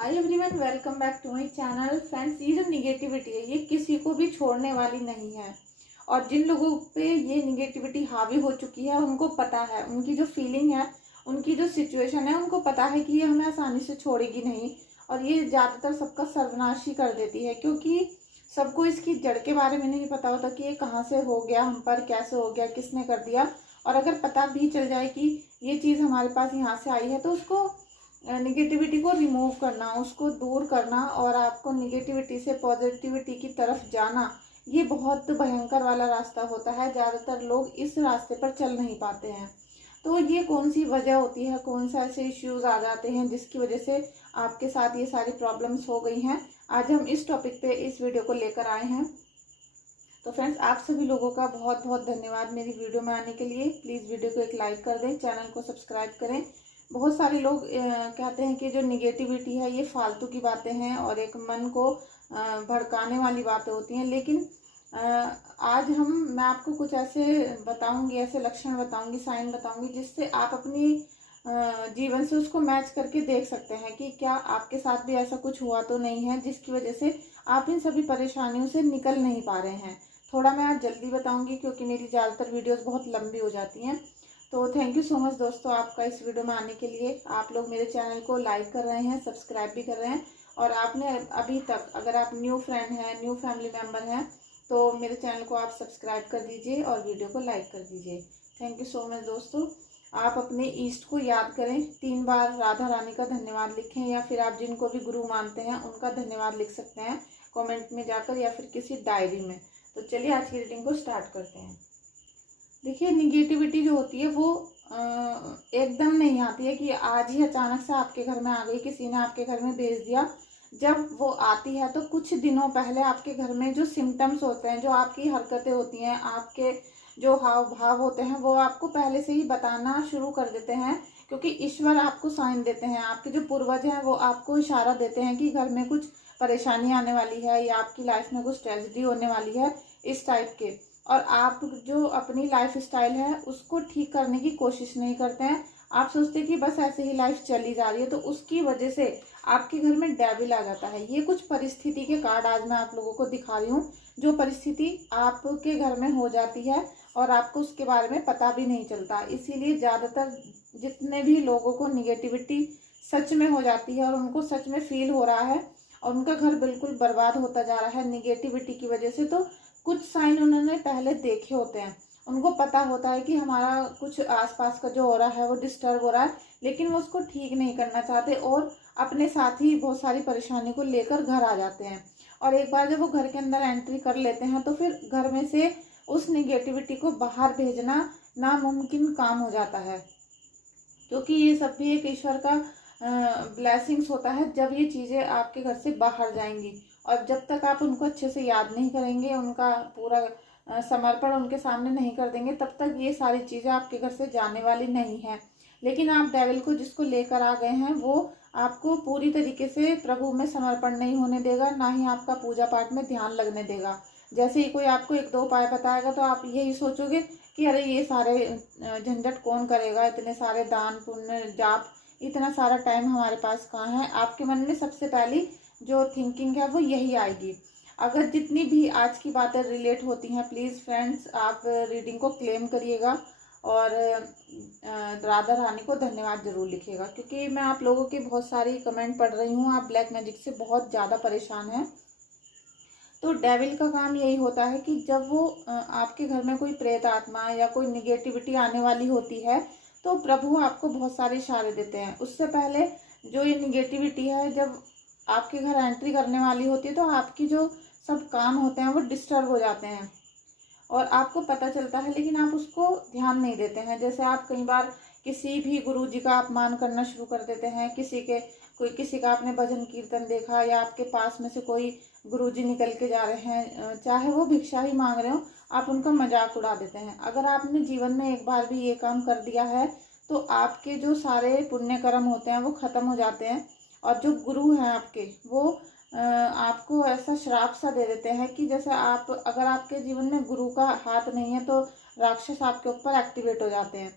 Hi everyone, welcome back to my channel. Friends, ये जो negativity है ये किसी को भी छोड़ने वाली नहीं है। और जिन लोगों पे ये निगेटिविटी हावी हो चुकी है उनको पता है, उनकी जो फीलिंग है, उनकी जो सिचुएशन है, उनको पता है कि ये हमें आसानी से छोड़ेगी नहीं। और ये ज़्यादातर सबका सर्वनाश ही कर देती है, क्योंकि सबको इसकी जड़ के बारे में नहीं पता होता कि ये कहाँ से हो गया, हम पर कैसे हो गया, किसने कर दिया। और अगर पता भी चल जाए कि ये चीज़ हमारे पास यहाँ से आई है, तो उसको निगेटिविटी को रिमूव करना, उसको दूर करना और आपको निगेटिविटी से पॉजिटिविटी की तरफ जाना, ये बहुत भयंकर वाला रास्ता होता है। ज़्यादातर लोग इस रास्ते पर चल नहीं पाते हैं। तो ये कौन सी वजह होती है, कौन सा ऐसे इश्यूज आ जाते हैं जिसकी वजह से आपके साथ ये सारी प्रॉब्लम्स हो गई हैं, आज हम इस टॉपिक पे इस वीडियो को लेकर आए हैं। तो फ्रेंड्स, आप सभी लोगों का बहुत बहुत धन्यवाद मेरी वीडियो में आने के लिए। प्लीज़ वीडियो को एक लाइक कर दें, चैनल को सब्सक्राइब करें। बहुत सारे लोग कहते हैं कि जो निगेटिविटी है ये फालतू की बातें हैं और एक मन को भड़काने वाली बातें होती हैं, लेकिन आज मैं आपको कुछ ऐसे बताऊंगी, ऐसे लक्षण बताऊंगी, साइन बताऊंगी, जिससे आप अपनी जीवन से उसको मैच करके देख सकते हैं कि क्या आपके साथ भी ऐसा कुछ हुआ तो नहीं है जिसकी वजह से आप इन सभी परेशानियों से निकल नहीं पा रहे हैं। थोड़ा मैं आज जल्दी बताऊंगी क्योंकि मेरी ज़्यादातर वीडियोस बहुत लंबी हो जाती हैं। तो थैंक यू सो मच दोस्तों आपका इस वीडियो में आने के लिए। आप लोग मेरे चैनल को लाइक कर रहे हैं, सब्सक्राइब भी कर रहे हैं, और आपने अभी तक, अगर आप न्यू फ्रेंड हैं, न्यू फैमिली मेम्बर हैं, तो मेरे चैनल को आप सब्सक्राइब कर दीजिए और वीडियो को लाइक कर दीजिए। थैंक यू सो मच दोस्तों। आप अपने ईष्ट को याद करें, 3 बार राधा रानी का धन्यवाद लिखें, या फिर आप जिनको भी गुरु मानते हैं उनका धन्यवाद लिख सकते हैं कमेंट में जाकर, या फिर किसी डायरी में। तो चलिए आज की रीडिंग को स्टार्ट करते हैं। देखिए, निगेटिविटी जो होती है वो एकदम नहीं आती है कि आज ही अचानक से आपके घर में आ गई, किसी ने आपके घर में भेज दिया। जब वो आती है तो कुछ दिनों पहले आपके घर में जो सिम्टम्स होते हैं, जो आपकी हरकतें होती हैं, आपके जो हाव भाव होते हैं, वो आपको पहले से ही बताना शुरू कर देते हैं। क्योंकि ईश्वर आपको साइन देते हैं, आपके जो पूर्वज हैं वो आपको इशारा देते हैं कि घर में कुछ परेशानी आने वाली है, या आपकी लाइफ में कुछ ट्रेजेडी होने वाली है, इस टाइप के। और आप जो अपनी लाइफ स्टाइल है उसको ठीक करने की कोशिश नहीं करते हैं। आप सोचते हैं कि बस ऐसे ही लाइफ चली जा रही है, तो उसकी वजह से आपके घर में डेविल आ जाता है। ये कुछ परिस्थिति के कार्ड आज मैं आप लोगों को दिखा रही हूँ, जो परिस्थिति आपके घर में हो जाती है और आपको उसके बारे में पता भी नहीं चलता। इसीलिए ज़्यादातर जितने भी लोगों को निगेटिविटी सच में हो जाती है और उनको सच में फील हो रहा है और उनका घर बिल्कुल बर्बाद होता जा रहा है निगेटिविटी की वजह से, तो कुछ साइन उन्होंने पहले देखे होते हैं। उनको पता होता है कि हमारा कुछ आसपास का जो हो रहा है वो डिस्टर्ब हो रहा है, लेकिन वो उसको ठीक नहीं करना चाहते और अपने साथ ही बहुत सारी परेशानी को लेकर घर आ जाते हैं। और एक बार जब वो घर के अंदर एंट्री कर लेते हैं तो फिर घर में से उस निगेटिविटी को बाहर भेजना नामुमकिन काम हो जाता है। क्योंकि ये सब भी एक ईश्वर का ब्लेसिंग्स होता है जब ये चीज़ें आपके घर से बाहर जाएंगी। और जब तक आप उनको अच्छे से याद नहीं करेंगे, उनका पूरा समर्पण उनके सामने नहीं कर देंगे, तब तक ये सारी चीज़ें आपके घर से जाने वाली नहीं है। लेकिन आप डेविल को जिसको लेकर आ गए हैं वो आपको पूरी तरीके से प्रभु में समर्पण नहीं होने देगा, ना ही आपका पूजा पाठ में ध्यान लगने देगा। जैसे ही कोई आपको 1-2 उपाय बताएगा तो आप यही सोचोगे कि अरे ये सारे झंझट कौन करेगा, इतने सारे दान पुण्य जाप, इतना सारा टाइम हमारे पास कहाँ है। आपके मन में सबसे पहली जो थिंकिंग है वो यही आएगी। अगर जितनी भी आज की बातें रिलेट होती हैं, प्लीज़ फ्रेंड्स आप रीडिंग को क्लेम करिएगा और राधा रानी को धन्यवाद जरूर लिखिएगा, क्योंकि मैं आप लोगों की बहुत सारी कमेंट पढ़ रही हूँ, आप ब्लैक मैजिक से बहुत ज़्यादा परेशान हैं। तो डेविल का काम यही होता है कि जब वो आपके घर में कोई प्रेत आत्मा या कोई निगेटिविटी आने वाली होती है तो प्रभु आपको बहुत सारे इशारे देते हैं। उससे पहले जो ये निगेटिविटी है जब आपके घर एंट्री करने वाली होती है तो आपकी जो सब काम होते हैं वो डिस्टर्ब हो जाते हैं और आपको पता चलता है, लेकिन आप उसको ध्यान नहीं देते हैं। जैसे आप कई बार किसी भी गुरु जी का अपमान करना शुरू कर देते हैं, किसी का आपने भजन कीर्तन देखा, या आपके पास में से कोई गुरुजी निकल के जा रहे हैं, चाहे वो भिक्षा ही मांग रहे हो, आप उनका मजाक उड़ा देते हैं। अगर आपने जीवन में एक बार भी ये काम कर दिया है तो आपके जो सारे पुण्य कर्म होते हैं वो खत्म हो जाते हैं। और जो गुरु हैं आपके वो आपको ऐसा श्राप सा दे देते हैं कि जैसे आप, अगर आपके जीवन में गुरु का हाथ नहीं है तो राक्षस आपके ऊपर एक्टिवेट हो जाते हैं।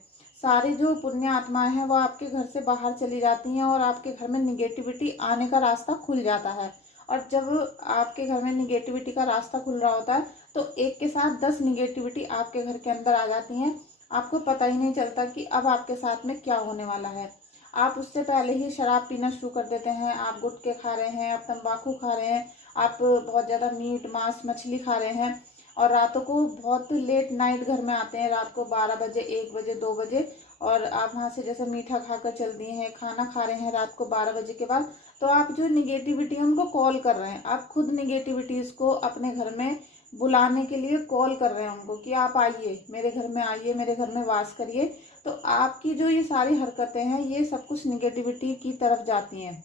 सारी जो पुण्य आत्माएं हैं वो आपके घर से बाहर चली जाती हैं और आपके घर में निगेटिविटी आने का रास्ता खुल जाता है। और जब आपके घर में निगेटिविटी का रास्ता खुल रहा होता है तो एक के साथ 10 निगेटिविटी आपके घर के अंदर आ जाती हैं। आपको पता ही नहीं चलता कि अब आपके साथ में क्या होने वाला है। आप उससे पहले ही शराब पीना शुरू कर देते हैं, आप गुटखे खा रहे हैं, आप तंबाकू खा रहे हैं, आप बहुत ज़्यादा मीट मांस मछली खा रहे हैं और रातों को बहुत लेट नाइट घर में आते हैं, रात को 12 बजे 1 बजे 2 बजे, और आप वहाँ से जैसे मीठा खाकर चल दिए हैं, खाना खा रहे हैं रात को 12 बजे के बाद। तो आप जो निगेटिविटी है उनको कॉल कर रहे हैं, आप खुद निगेटिविटीज़ को अपने घर में बुलाने के लिए कॉल कर रहे हैं उनको कि आप आइए मेरे घर में, आइए मेरे घर में वास करिए। तो आपकी जो ये सारी हरकतें हैं ये सब कुछ निगेटिविटी की तरफ जाती हैं।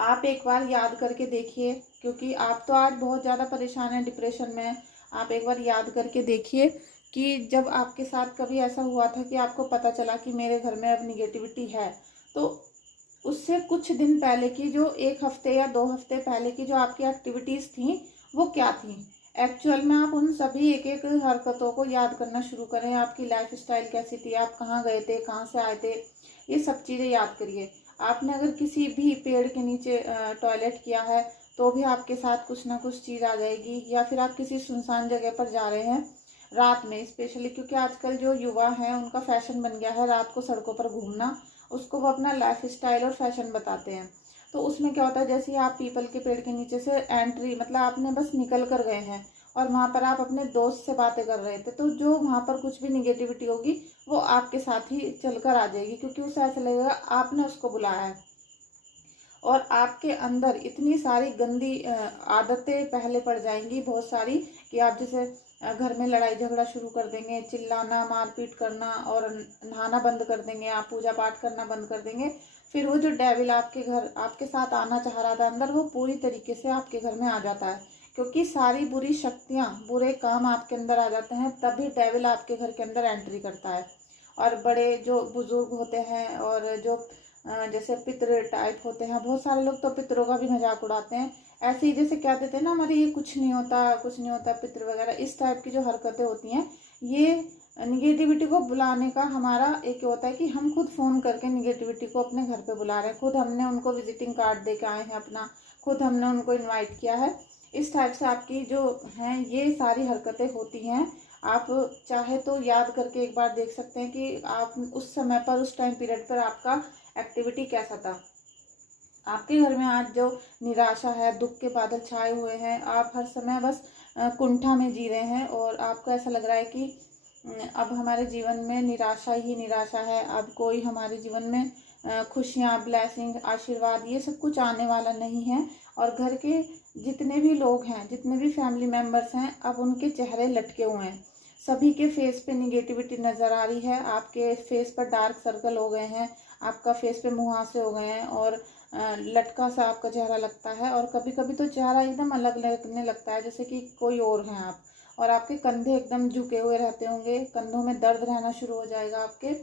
आप एक बार याद करके देखिए, क्योंकि आप तो आज बहुत ज़्यादा परेशान हैं, डिप्रेशन में हैं। आप एक बार याद करके देखिए कि जब आपके साथ कभी ऐसा हुआ था कि आपको पता चला कि मेरे घर में अब निगेटिविटी है, तो उससे कुछ दिन पहले की जो 1 हफ्ते या 2 हफ्ते पहले की जो आपकी एक्टिविटीज़ थी वो क्या थी। एक्चुअल में आप उन सभी एक एक हरकतों को याद करना शुरू करें। आपकी लाइफ स्टाइल कैसी थी, आप कहाँ गए थे, कहाँ से आए थे, ये सब चीज़ें याद करिए। आपने अगर किसी भी पेड़ के नीचे टॉयलेट किया है तो भी आपके साथ कुछ ना कुछ चीज़ आ जाएगी। या फिर आप किसी सुनसान जगह पर जा रहे हैं रात में, स्पेशली क्योंकि आजकल जो युवा हैं उनका फैशन बन गया है रात को सड़कों पर घूमना, उसको वो अपना लाइफ स्टाइल और फैशन बताते हैं। तो उसमें क्या होता है, जैसे ही आप पीपल के पेड़ के नीचे से एंट्री, मतलब आपने बस निकल कर गए हैं और वहाँ पर आप अपने दोस्त से बातें कर रहे थे, तो जो वहाँ पर कुछ भी निगेटिविटी होगी वो आपके साथ ही चलकर आ जाएगी, क्योंकि उसे ऐसा लगेगा आपने उसको बुलाया है। और आपके अंदर इतनी सारी गंदी आदतें पहले पड़ जाएंगी बहुत सारी, कि आप जैसे घर में लड़ाई झगड़ा शुरू कर देंगे, चिल्लाना मारपीट करना, और नहाना बंद कर देंगे, आप पूजा पाठ करना बंद कर देंगे। फिर वो जो डेविल आपके घर आपके साथ आना चाह रहा था अंदर, वो पूरी तरीके से आपके घर में आ जाता है, क्योंकि सारी बुरी शक्तियाँ बुरे काम आपके अंदर आ जाते हैं, तभी डेविल आपके घर के अंदर एंट्री करता है। और बड़े जो बुजुर्ग होते हैं और जो जैसे पितृ टाइप होते हैं, बहुत सारे लोग तो पितरों का भी मजाक उड़ाते हैं, ऐसे ही जैसे क्या देते हैं ना, हमारे ये कुछ नहीं होता कुछ नहीं होता पितृ वगैरह, इस टाइप की जो हरकतें होती हैं, ये निगेटिविटी को बुलाने का हमारा एक होता है कि हम खुद फ़ोन करके निगेटिविटी को अपने घर पे बुला रहे हैं, खुद हमने उनको विजिटिंग कार्ड दे के आए हैं अपना, खुद हमने उनको इनवाइट किया है। इस टाइप से आपकी जो हैं ये सारी हरकतें होती हैं। आप चाहे तो याद करके एक बार देख सकते हैं कि आप उस समय पर, उस टाइम पीरियड पर आपका एक्टिविटी कैसा था। आपके घर में आज जो निराशा है, दुख के बादल छाए हुए हैं, आप हर समय बस कुंठा में जी रहे हैं और आपको ऐसा लग रहा है कि अब हमारे जीवन में निराशा ही निराशा है, अब कोई हमारे जीवन में खुशियाँ, ब्लेसिंग, आशीर्वाद ये सब कुछ आने वाला नहीं है। और घर के जितने भी लोग हैं, जितने भी फैमिली मेम्बर्स हैं, अब उनके चेहरे लटके हुए हैं, सभी के फेस पे निगेटिविटी नज़र आ रही है। आपके फेस पर डार्क सर्कल हो गए हैं, आपका फेस पे मुहासे हो गए हैं और लटका सा आपका चेहरा लगता है, और कभी कभी तो चेहरा एकदम अलग लगने लगता है, जैसे कि कोई और हैं आप। और आपके कंधे एकदम झुके हुए रहते होंगे, कंधों में दर्द रहना शुरू हो जाएगा आपके।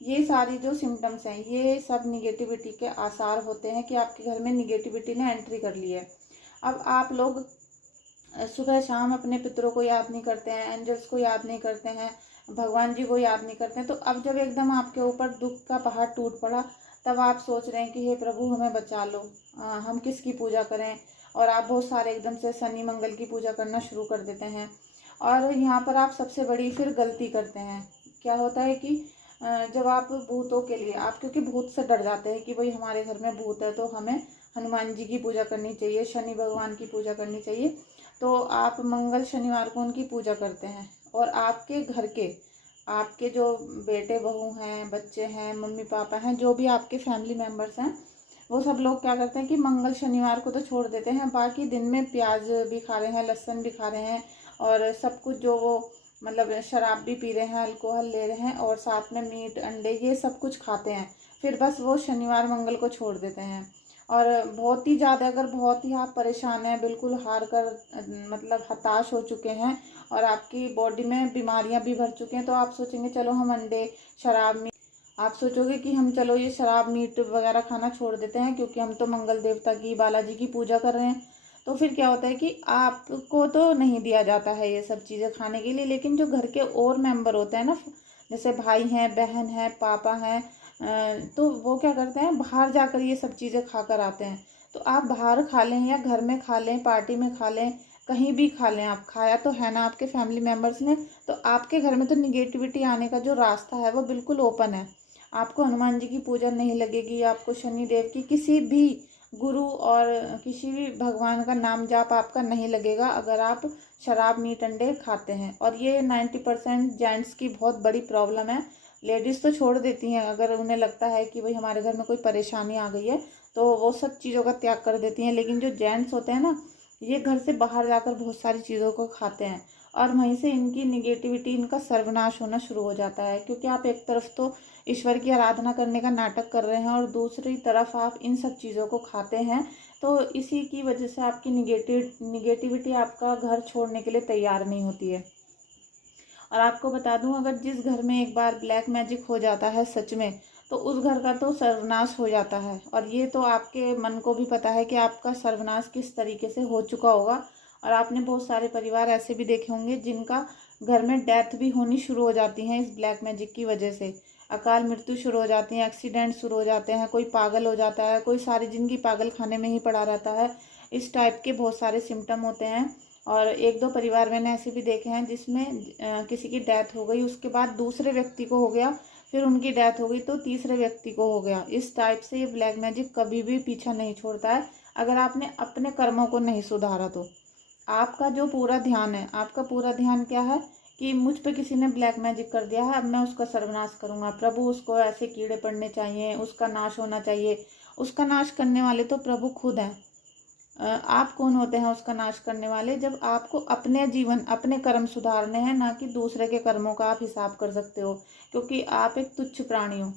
ये सारी जो सिम्टम्स हैं ये सब निगेटिविटी के आसार होते हैं कि आपके घर में निगेटिविटी ने एंट्री कर ली है। अब आप लोग सुबह शाम अपने पितरों को याद नहीं करते हैं, एंजल्स को याद नहीं करते हैं, भगवान जी को याद नहीं करते हैं। तो अब जब एकदम आपके ऊपर दुख का पहाड़ टूट पड़ा, तब आप सोच रहे हैं कि हे प्रभु हमें बचा लो, हम किसकी पूजा करें। और आप बहुत सारे एकदम से शनि मंगल की पूजा करना शुरू कर देते हैं। और यहाँ पर आप सबसे बड़ी फिर गलती करते हैं। क्या होता है कि जब आप भूतों के लिए, आप क्योंकि भूत से डर जाते हैं कि भाई हमारे घर में भूत है, तो हमें हनुमान जी की पूजा करनी चाहिए, शनि भगवान की पूजा करनी चाहिए। तो आप मंगल शनिवार को उनकी पूजा करते हैं। और आपके घर के, आपके जो बेटे बहू हैं, बच्चे हैं, मम्मी पापा हैं, जो भी आपके फैमिली मेम्बर्स हैं, वो सब लोग क्या करते हैं कि मंगल शनिवार को तो छोड़ देते हैं, बाकी दिन में प्याज भी खा रहे हैं, लहसुन भी खा रहे हैं, और सब कुछ जो वो मतलब शराब भी पी रहे हैं, अल्कोहल ले रहे हैं, और साथ में मीट अंडे ये सब कुछ खाते हैं। फिर बस वो शनिवार मंगल को छोड़ देते हैं। और बहुत ही ज़्यादा, अगर बहुत ही आप परेशान हैं, बिल्कुल हार कर मतलब हताश हो चुके हैं और आपकी बॉडी में बीमारियां भी भर चुके हैं, तो आप सोचेंगे चलो हम अंडे, शराब, मीट, आप सोचोगे कि हम चलो ये शराब मीट वगैरह खाना छोड़ देते हैं क्योंकि हम तो मंगल देवता की, बालाजी की पूजा कर रहे हैं। तो फिर क्या होता है कि आपको तो नहीं दिया जाता है ये सब चीज़ें खाने के लिए, लेकिन जो घर के और मेंबर होते हैं ना, जैसे भाई हैं, बहन है, पापा हैं, तो वो क्या करते हैं, बाहर जाकर ये सब चीज़ें खा कर आते हैं। तो आप बाहर खा लें या घर में खा लें, पार्टी में खा लें, कहीं भी खा लें, आप खाया तो है ना आपके फैमिली मेम्बर्स ने, तो आपके घर में तो निगेटिविटी आने का जो रास्ता है वो बिल्कुल ओपन है। आपको हनुमान जी की पूजा नहीं लगेगी, आपको शनि देव की किसी भी गुरु और किसी भी भगवान का नाम जाप आपका नहीं लगेगा अगर आप शराब मीट अंडे खाते हैं। और ये 90% जेंट्स की बहुत बड़ी प्रॉब्लम है। लेडीज़ तो छोड़ देती हैं अगर उन्हें लगता है कि भाई हमारे घर में कोई परेशानी आ गई है, तो वो सब चीज़ों का त्याग कर देती हैं। लेकिन जो जेंट्स होते हैं ना, ये घर से बाहर जाकर बहुत सारी चीज़ों को खाते हैं और वहीं से इनकी निगेटिविटी, इनका सर्वनाश होना शुरू हो जाता है। क्योंकि आप एक तरफ तो ईश्वर की आराधना करने का नाटक कर रहे हैं और दूसरी तरफ आप इन सब चीज़ों को खाते हैं, तो इसी की वजह से आपकी निगेटिविटी आपका घर छोड़ने के लिए तैयार नहीं होती है। और आपको बता दूं, अगर जिस घर में एक बार ब्लैक मैजिक हो जाता है सच में, तो उस घर का तो सर्वनाश हो जाता है। और ये तो आपके मन को भी पता है कि आपका सर्वनाश किस तरीके से हो चुका होगा। और आपने बहुत सारे परिवार ऐसे भी देखे होंगे जिनका घर में डेथ भी होनी शुरू हो जाती हैं इस ब्लैक मैजिक की वजह से। अकाल मृत्यु शुरू हो जाती है, एक्सीडेंट शुरू हो जाते हैं, कोई पागल हो जाता है, कोई सारी जिंदगी पागल खाने में ही पड़ा रहता है। इस टाइप के बहुत सारे सिम्टम होते हैं। और एक दो परिवार मैंने ऐसे भी देखे हैं जिसमें किसी की डेथ हो गई, उसके बाद दूसरे व्यक्ति को हो गया, फिर उनकी डेथ हो गई तो तीसरे व्यक्ति को हो गया। इस टाइप से ये ब्लैक मैजिक कभी भी पीछा नहीं छोड़ता है अगर आपने अपने कर्मों को नहीं सुधारा तो। आपका जो पूरा ध्यान है, आपका पूरा ध्यान क्या है कि मुझ पे किसी ने ब्लैक मैजिक कर दिया है, अब मैं उसका सर्वनाश करूंगा, प्रभु उसको ऐसे कीड़े पड़ने चाहिए, उसका नाश होना चाहिए। उसका नाश करने वाले तो प्रभु खुद हैं। आप कौन होते हैं उसका नाश करने वाले? जब आपको अपने जीवन, अपने कर्म सुधारने हैं, ना कि दूसरे के कर्मों का आप हिसाब कर सकते हो। क्योंकि आप एक तुच्छ प्राणी हो।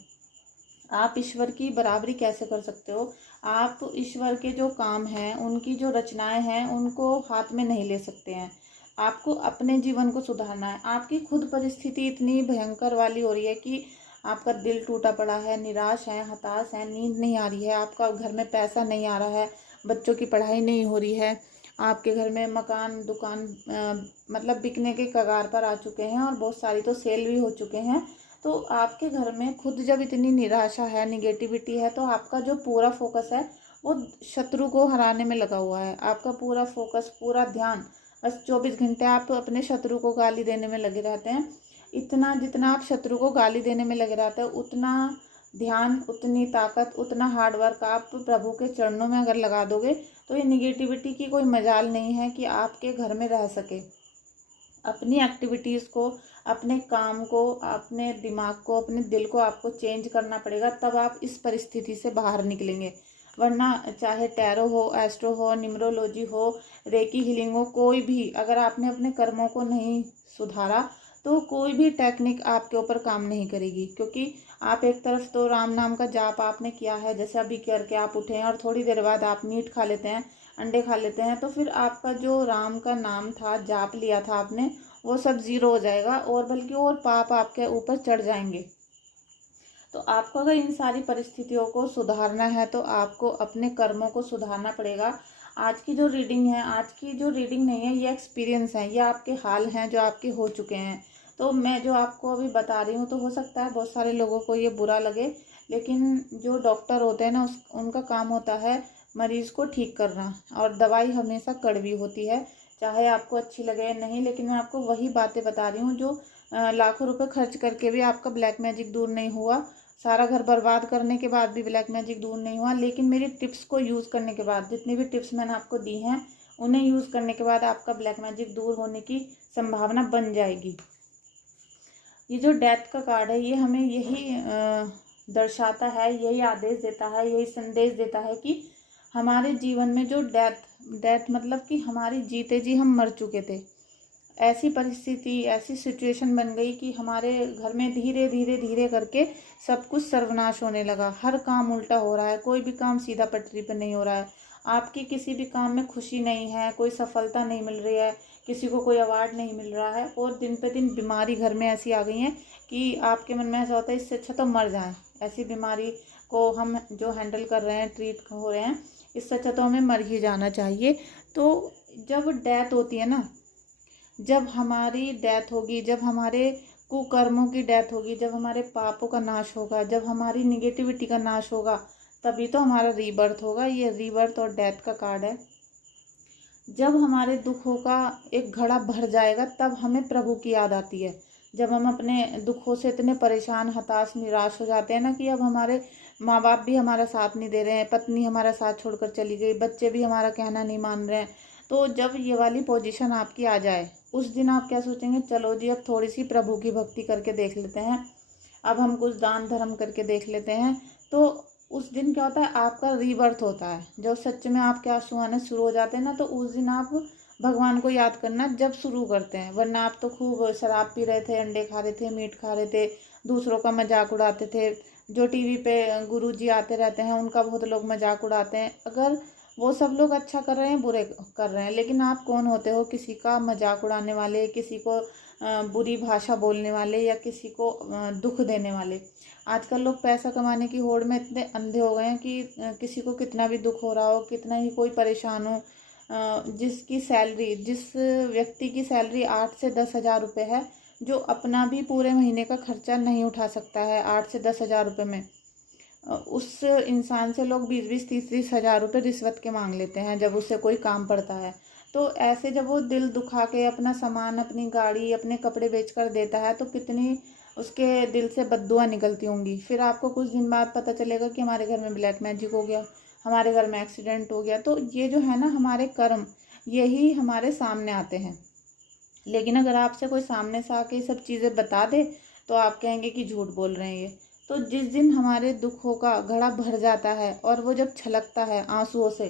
आप ईश्वर की बराबरी कैसे कर सकते हो? आप ईश्वर के जो काम हैं, उनकी जो रचनाएं हैं, उनको हाथ में नहीं ले सकते हैं। आपको अपने जीवन को सुधारना है। आपकी खुद परिस्थिति इतनी भयंकर वाली हो रही है कि आपका दिल टूटा पड़ा है, निराश है, हताश है, नींद नहीं आ रही है, आपका घर में पैसा नहीं आ रहा है, बच्चों की पढ़ाई नहीं हो रही है, आपके घर में मकान दुकान मतलब बिकने के कगार पर आ चुके हैं और बहुत सारी तो सेल भी हो चुके हैं। तो आपके घर में खुद जब इतनी निराशा है, निगेटिविटी है, तो आपका जो पूरा फोकस है वो शत्रु को हराने में लगा हुआ है। आपका पूरा फोकस, पूरा ध्यान, बस 24 घंटे आप अपने शत्रु को गाली देने में लगे रहते हैं। इतना जितना आप शत्रु को गाली देने में लगे रहते हैं, उतना ध्यान, उतनी ताकत, उतना हार्ड वर्क आप प्रभु के चरणों में अगर लगा दोगे, तो ये निगेटिविटी की कोई मजाल नहीं है कि आपके घर में रह सके। अपनी एक्टिविटीज़ को, अपने काम को, अपने दिमाग को, अपने दिल को आपको चेंज करना पड़ेगा, तब आप इस परिस्थिति से बाहर निकलेंगे। वरना चाहे टैरो हो, एस्ट्रो हो, न्यूमरोलॉजी हो, रेकी हीलिंग हो, कोई भी, अगर आपने अपने कर्मों को नहीं सुधारा तो कोई भी टेक्निक आपके ऊपर काम नहीं करेगी। क्योंकि आप एक तरफ तो राम नाम का जाप आपने किया है, जैसे अभी करके आप उठे हैं और थोड़ी देर बाद आप मीट खा लेते हैं, अंडे खा लेते हैं, तो फिर आपका जो राम का नाम था, जाप लिया था आपने, वो सब जीरो हो जाएगा और बल्कि और पाप आपके ऊपर चढ़ जाएंगे। तो आपको अगर इन सारी परिस्थितियों को सुधारना है तो आपको अपने कर्मों को सुधारना पड़ेगा। आज की जो रीडिंग है, आज की जो रीडिंग नहीं है, ये एक्सपीरियंस है, ये आपके हाल हैं जो आपके हो चुके हैं। तो मैं जो आपको अभी बता रही हूँ, तो हो सकता है बहुत सारे लोगों को ये बुरा लगे, लेकिन जो डॉक्टर होते हैं ना, उनका काम होता है मरीज को ठीक करना, और दवाई हमेशा कड़वी होती है, चाहे आपको अच्छी लगे या नहीं। लेकिन मैं आपको वही बातें बता रही हूँ जो लाखों रुपए खर्च करके भी आपका ब्लैक मैजिक दूर नहीं हुआ, सारा घर बर्बाद करने के बाद भी ब्लैक मैजिक दूर नहीं हुआ। लेकिन मेरी टिप्स को यूज़ करने के बाद, जितनी भी टिप्स मैंने आपको दी हैं, उन्हें यूज़ करने के बाद आपका ब्लैक मैजिक दूर होने की संभावना बन जाएगी। ये जो डेथ का कार्ड है, ये हमें यही दर्शाता है, यही आदेश देता है, यही संदेश देता है कि हमारे जीवन में जो डेथ मतलब कि हमारी जीते जी हम मर चुके थे। ऐसी परिस्थिति, ऐसी सिचुएशन बन गई कि हमारे घर में धीरे धीरे धीरे करके सब कुछ सर्वनाश होने लगा। हर काम उल्टा हो रहा है, कोई भी काम सीधा पटरी पर नहीं हो रहा है, आपकी किसी भी काम में खुशी नहीं है, कोई सफलता नहीं मिल रही है, किसी को कोई अवार्ड नहीं मिल रहा है, और दिन पे दिन बीमारी घर में ऐसी आ गई है कि आपके मन में ऐसा होता है इससे अच्छा तो मर जाएं। ऐसी बीमारी को हम जो हैंडल कर रहे हैं, ट्रीट हो रहे हैं, इससे अच्छा तो हमें मर ही जाना चाहिए। तो जब डेथ होती है ना, जब हमारी डेथ होगी, जब हमारे कुकर्मों की डेथ होगी, जब हमारे पापों का नाश होगा, जब हमारी निगेटिविटी का नाश होगा, तभी तो हमारा रीबर्थ होगा। ये रीबर्थ और डेथ का कार्ड है। जब हमारे दुखों का एक घड़ा भर जाएगा तब हमें प्रभु की याद आती है। जब हम अपने दुखों से इतने परेशान, हताश, निराश हो जाते हैं ना कि अब हमारे माँ बाप भी हमारा साथ नहीं दे रहे हैं, पत्नी हमारा साथ छोड़कर चली गई, बच्चे भी हमारा कहना नहीं मान रहे हैं, तो जब ये वाली पोजीशन आपकी आ जाए उस दिन आप क्या सोचेंगे, चलो जी अब थोड़ी सी प्रभु की भक्ति करके देख लेते हैं, अब हम कुछ दान धर्म करके देख लेते हैं। तो उस दिन क्या होता है, आपका रीबर्थ होता है। जब सच में आपके आंसू आने शुरू हो जाते हैं ना, तो उस दिन आप भगवान को याद करना जब शुरू करते हैं। वरना आप तो खूब शराब पी रहे थे, अंडे खा रहे थे, मीट खा रहे थे, दूसरों का मजाक उड़ाते थे। जो टीवी पे गुरुजी आते रहते हैं उनका बहुत लोग मजाक उड़ाते हैं। अगर वो सब लोग अच्छा कर रहे हैं, बुरे कर रहे हैं, लेकिन आप कौन होते हो किसी का मजाक उड़ाने वाले, किसी को बुरी भाषा बोलने वाले, या किसी को दुख देने वाले। आजकल लोग पैसा कमाने की होड़ में इतने अंधे हो गए हैं कि किसी को कितना भी दुख हो रहा हो, कितना ही कोई परेशान हो, जिसकी सैलरी, जिस व्यक्ति की सैलरी 8 से 10 हज़ार रुपये है, जो अपना भी पूरे महीने का खर्चा नहीं उठा सकता है 8 से 10 हज़ार रुपये में, उस इंसान से लोग 20-20, 30-30 हज़ार रुपये रिश्वत के मांग लेते हैं जब उससे कोई काम पड़ता है। तो ऐसे जब वो दिल दुखा के अपना सामान, अपनी गाड़ी, अपने कपड़े बेचकर देता है, तो कितनी उसके दिल से बद्दुआ निकलती होंगी। फिर आपको कुछ दिन बाद पता चलेगा कि हमारे घर में ब्लैक मैजिक हो गया, हमारे घर में एक्सीडेंट हो गया। तो ये जो है ना, हमारे कर्म यही हमारे सामने आते हैं। लेकिन अगर आपसे कोई सामने से आके ये सब चीज़ें बता दे तो आप कहेंगे कि झूठ बोल रहे हैं ये। तो जिस दिन हमारे दुखों का घड़ा भर जाता है और वो जब छलकता है आंसुओं से,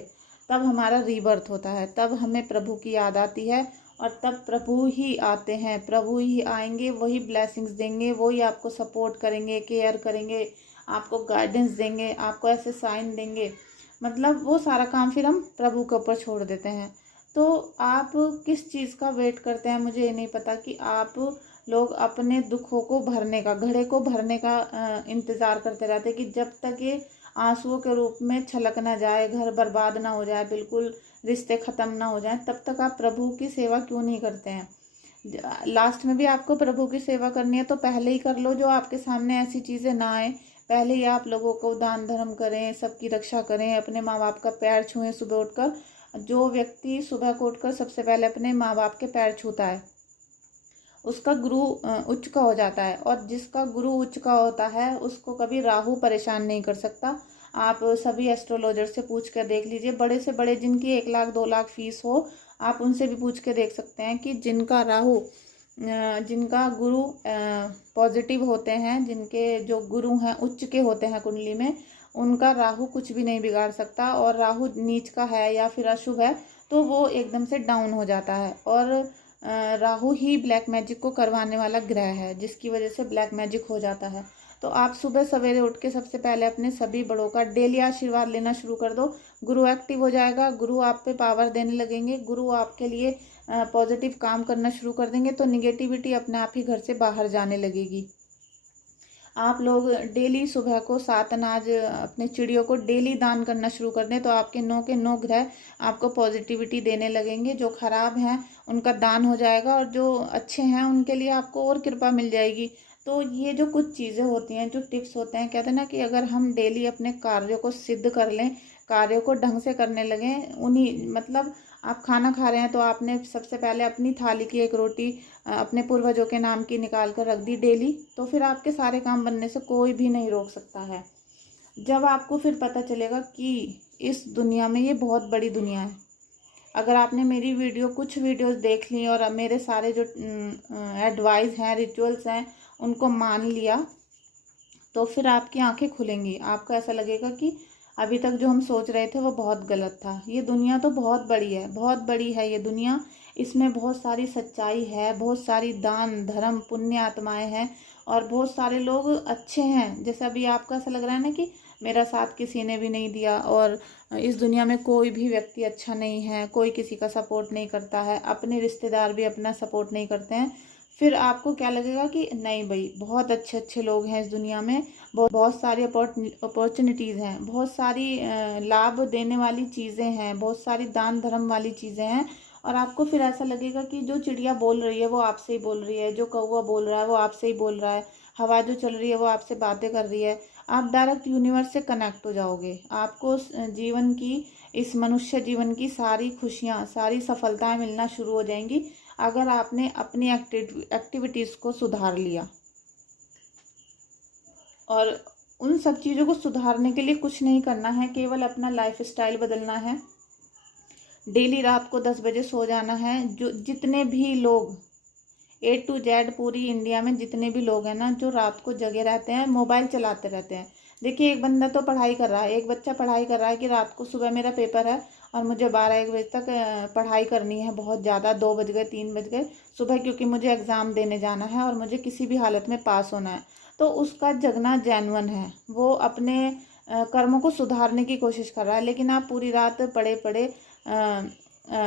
तब हमारा रीबर्थ होता है, तब हमें प्रभु की याद आती है, और तब प्रभु ही आते हैं, प्रभु ही आएंगे, वही ब्लेसिंग्स देंगे, वही आपको सपोर्ट करेंगे, केयर करेंगे, आपको गाइडेंस देंगे, आपको ऐसे साइन देंगे। मतलब वो सारा काम फिर हम प्रभु के ऊपर छोड़ देते हैं। तो आप किस चीज़ का वेट करते हैं, मुझे ये नहीं पता, कि आप लोग अपने दुखों को भरने का, घड़े को भरने का इंतज़ार करते रहते हैं कि जब तक ये आंसुओं के रूप में छलक ना जाए, घर बर्बाद ना हो जाए, बिल्कुल रिश्ते ख़त्म ना हो जाए, तब तक आप प्रभु की सेवा क्यों नहीं करते हैं। लास्ट में भी आपको प्रभु की सेवा करनी है तो पहले ही कर लो, जो आपके सामने ऐसी चीज़ें ना आए। पहले ही आप लोगों को दान धर्म करें, सबकी रक्षा करें, अपने माँ बाप का पैर छुएं सुबह उठकर। जो व्यक्ति सुबह को उठकर सबसे पहले अपने माँ बाप के पैर छूता है, उसका गुरु उच्च का हो जाता है, और जिसका गुरु उच्च का होता है उसको कभी राहु परेशान नहीं कर सकता। आप सभी एस्ट्रोलॉजर से पूछ कर देख लीजिए, बड़े से बड़े जिनकी 1 लाख 2 लाख फीस हो, आप उनसे भी पूछ के देख सकते हैं कि जिनका राहु, जिनका गुरु पॉजिटिव होते हैं, जिनके जो गुरु हैं उच्च के होते हैं कुंडली में, उनका राहु कुछ भी नहीं बिगाड़ सकता। और राहु नीच का है या फिर अशुभ है तो वो एकदम से डाउन हो जाता है। और राहु ही ब्लैक मैजिक को करवाने वाला ग्रह है, जिसकी वजह से ब्लैक मैजिक हो जाता है। तो आप सुबह सवेरे उठ के सबसे पहले अपने सभी बड़ों का डेली आशीर्वाद लेना शुरू कर दो। गुरु एक्टिव हो जाएगा, गुरु आप पे पावर देने लगेंगे, गुरु आपके लिए पॉजिटिव काम करना शुरू कर देंगे, तो निगेटिविटी अपने आप ही घर से बाहर जाने लगेगी। आप लोग डेली सुबह को 7 अनाज अपने चिड़ियों को डेली दान करना शुरू कर दें, तो आपके 9 के 9 ग्रह आपको पॉजिटिविटी देने लगेंगे। जो खराब हैं उनका दान हो जाएगा, और जो अच्छे हैं उनके लिए आपको और कृपा मिल जाएगी। तो ये जो कुछ चीज़ें होती हैं, जो टिप्स होते हैं, कहते हैं ना कि अगर हम डेली अपने कार्यों को सिद्ध कर लें, कार्यों को ढंग से करने लगें, उन्हीं मतलब आप खाना खा रहे हैं तो आपने सबसे पहले अपनी थाली की 1 रोटी अपने पूर्वजों के नाम की निकाल कर रख दी डेली, तो फिर आपके सारे काम बनने से कोई भी नहीं रोक सकता है। जब आपको फिर पता चलेगा कि इस दुनिया में ये बहुत बड़ी दुनिया है, अगर आपने मेरी कुछ वीडियोस देख ली और मेरे सारे जो एडवाइस हैं, रिचुअल्स हैं, उनको मान लिया, तो फिर आपकी आंखें खुलेंगी। आपको ऐसा लगेगा कि अभी तक जो हम सोच रहे थे वो बहुत गलत था। ये दुनिया तो बहुत बड़ी है, बहुत बड़ी है ये दुनिया। इसमें बहुत सारी सच्चाई है, बहुत सारी दान धर्म पुण्य आत्माएं हैं, और बहुत सारे लोग अच्छे हैं। जैसे अभी आपको ऐसा लग रहा है ना कि मेरा साथ किसी ने भी नहीं दिया, और इस दुनिया में कोई भी व्यक्ति अच्छा नहीं है, कोई किसी का सपोर्ट नहीं करता है, अपने रिश्तेदार भी अपना सपोर्ट नहीं करते हैं। फिर आपको क्या लगेगा कि नहीं भाई, बहुत अच्छे अच्छे लोग हैं इस दुनिया में, बहुत सारी अपॉर्चुनिटीज़ हैं, बहुत सारी लाभ देने वाली चीज़ें हैं, बहुत सारी दान धर्म वाली चीज़ें हैं, और आपको फिर ऐसा लगेगा कि जो चिड़िया बोल रही है वो आपसे ही बोल रही है, जो कौवा बोल रहा है वो आपसे ही बोल रहा है, हवा जो चल रही है वो आपसे बातें कर रही है। आप डायरेक्ट यूनिवर्स से कनेक्ट हो जाओगे। आपको जीवन की, इस मनुष्य जीवन की सारी खुशियाँ, सारी सफलताएं मिलना शुरू हो जाएंगी अगर आपने अपनी एक्टिविटीज़ को सुधार लिया। और उन सब चीज़ों को सुधारने के लिए कुछ नहीं करना है, केवल अपना लाइफ स्टाइल बदलना है। डेली रात को 10 बजे सो जाना है। जो जितने भी लोग A to Z पूरी इंडिया में जितने भी लोग हैं ना, जो रात को जगे रहते हैं, मोबाइल चलाते रहते हैं। देखिए, एक बंदा तो पढ़ाई कर रहा है, एक बच्चा पढ़ाई कर रहा है कि रात को, सुबह मेरा पेपर है और मुझे 12-1 बजे तक पढ़ाई करनी है, बहुत ज़्यादा, 2 बज गए, 3 बज गए सुबह, क्योंकि मुझे एग्ज़ाम देने जाना है और मुझे किसी भी हालत में पास होना है। तो उसका जगना जेन्युइन है, वो अपने कर्मों को सुधारने की कोशिश कर रहा है। लेकिन आप पूरी रात पड़े पड़े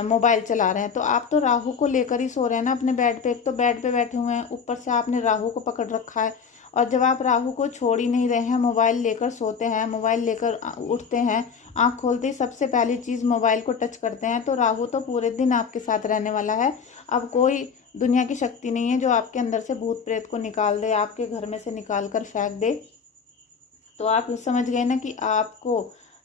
मोबाइल चला रहे हैं, तो आप तो राहु को लेकर ही सो रहे हैं ना अपने बेड पे। एक तो बेड पे बैठे हुए हैं, ऊपर से आपने राहु को पकड़ रखा है। और जब आप राहु को छोड़ ही नहीं रहे हैं, मोबाइल लेकर सोते हैं, मोबाइल लेकर उठते हैं, आँख खोलते ही सबसे पहली चीज़ मोबाइल को टच करते हैं, तो राहु तो पूरे दिन आपके साथ रहने वाला है। अब कोई दुनिया की शक्ति नहीं है जो आपके अंदर से भूत प्रेत को निकाल दे, आपके घर में से निकाल कर फेंक दे। तो आप समझ गए ना कि आपको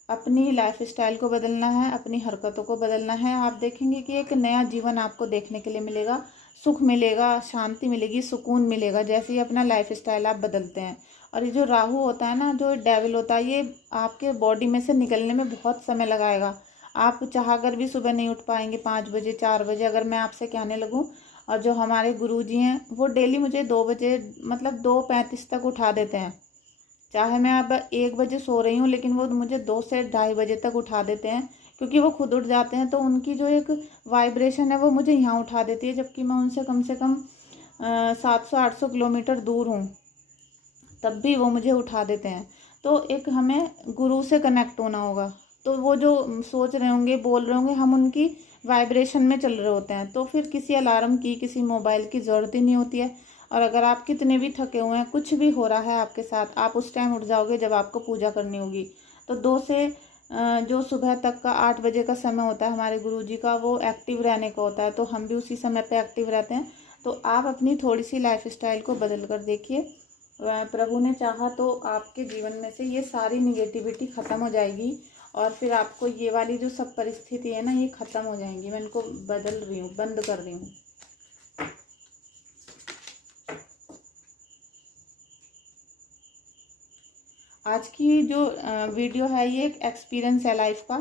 अपनी लाइफ स्टाइल को बदलना है, अपनी हरकतों को बदलना है। आप देखेंगे कि एक नया जीवन आपको देखने के लिए मिलेगा, सुख मिलेगा, शांति मिलेगी, सुकून मिलेगा, जैसे ही अपना लाइफ स्टाइल आप बदलते हैं। और ये जो राहु होता है ना, जो डेविल होता है, ये आपके बॉडी में से निकलने में बहुत समय लगाएगा। आप चाह कर भी सुबह नहीं उठ पाएंगे 5 बजे, 4 बजे। अगर मैं आपसे कहने लगूँ, और जो हमारे गुरुजी हैं वो डेली मुझे 2 बजे, मतलब 2:35 तक उठा देते हैं। चाहे मैं अब 1 बजे सो रही हूँ, लेकिन वो मुझे 2 से 2:30 बजे तक उठा देते हैं, क्योंकि वो खुद उठ जाते हैं। तो उनकी जो एक वाइब्रेशन है वो मुझे यहाँ उठा देती है, जबकि मैं उनसे कम से कम 700-800 किलोमीटर दूर हूँ, तब भी वो मुझे उठा देते हैं। तो एक हमें गुरु से कनेक्ट होना होगा। तो वो जो सोच रहे होंगे, बोल रहे होंगे, हम उनकी वाइब्रेशन में चल रहे होते हैं। तो फिर किसी अलार्म की, किसी मोबाइल की ज़रूरत ही नहीं होती है। और अगर आप कितने भी थके हुए हैं, कुछ भी हो रहा है आपके साथ, आप उस टाइम उठ जाओगे जब आपको पूजा करनी होगी। तो 2 से जो सुबह तक का 8 बजे का समय होता है हमारे गुरुजी का, वो एक्टिव रहने का होता है। तो हम भी उसी समय पे एक्टिव रहते हैं। तो आप अपनी थोड़ी सी लाइफ स्टाइल को बदल कर देखिए। प्रभु ने चाहा तो आपके जीवन में से ये सारी निगेटिविटी ख़त्म हो जाएगी, और फिर आपको ये वाली जो सब परिस्थिति है ना, ये ख़त्म हो जाएंगी। मैं इनको बदल रही हूँ, बंद कर रही हूँ। आज की जो वीडियो है, ये एक एक्सपीरियंस है लाइफ का,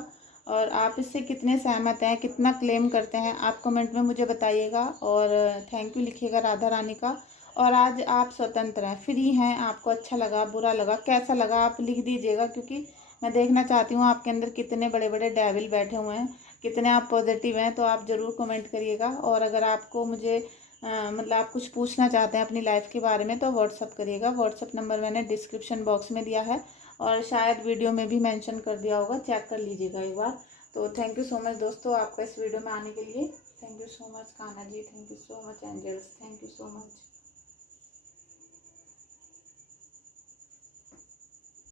और आप इससे कितने सहमत हैं, कितना क्लेम करते हैं, आप कमेंट में मुझे बताइएगा। और थैंक यू लिखिएगा राधा रानी का। और आज आप स्वतंत्र हैं, फ्री हैं। आपको अच्छा लगा, बुरा लगा, कैसा लगा, आप लिख दीजिएगा, क्योंकि मैं देखना चाहती हूँ आपके अंदर कितने बड़े बड़े डेविल बैठे हुए हैं, कितने आप पॉजिटिव हैं। तो आप ज़रूर कमेंट करिएगा। और अगर आपको मुझे मतलब आप कुछ पूछना चाहते हैं अपनी लाइफ के बारे में, तो व्हाट्सअप करिएगा। व्हाट्सअप नंबर मैंने डिस्क्रिप्शन बॉक्स में दिया है, और शायद वीडियो में भी मेंशन कर दिया होगा, चेक कर लीजिएगा एक बार। तो थैंक यू सो मच दोस्तों, आपका इस वीडियो में आने के लिए। Thank you so much Kanha ji, thank you so much angels, thank you so much.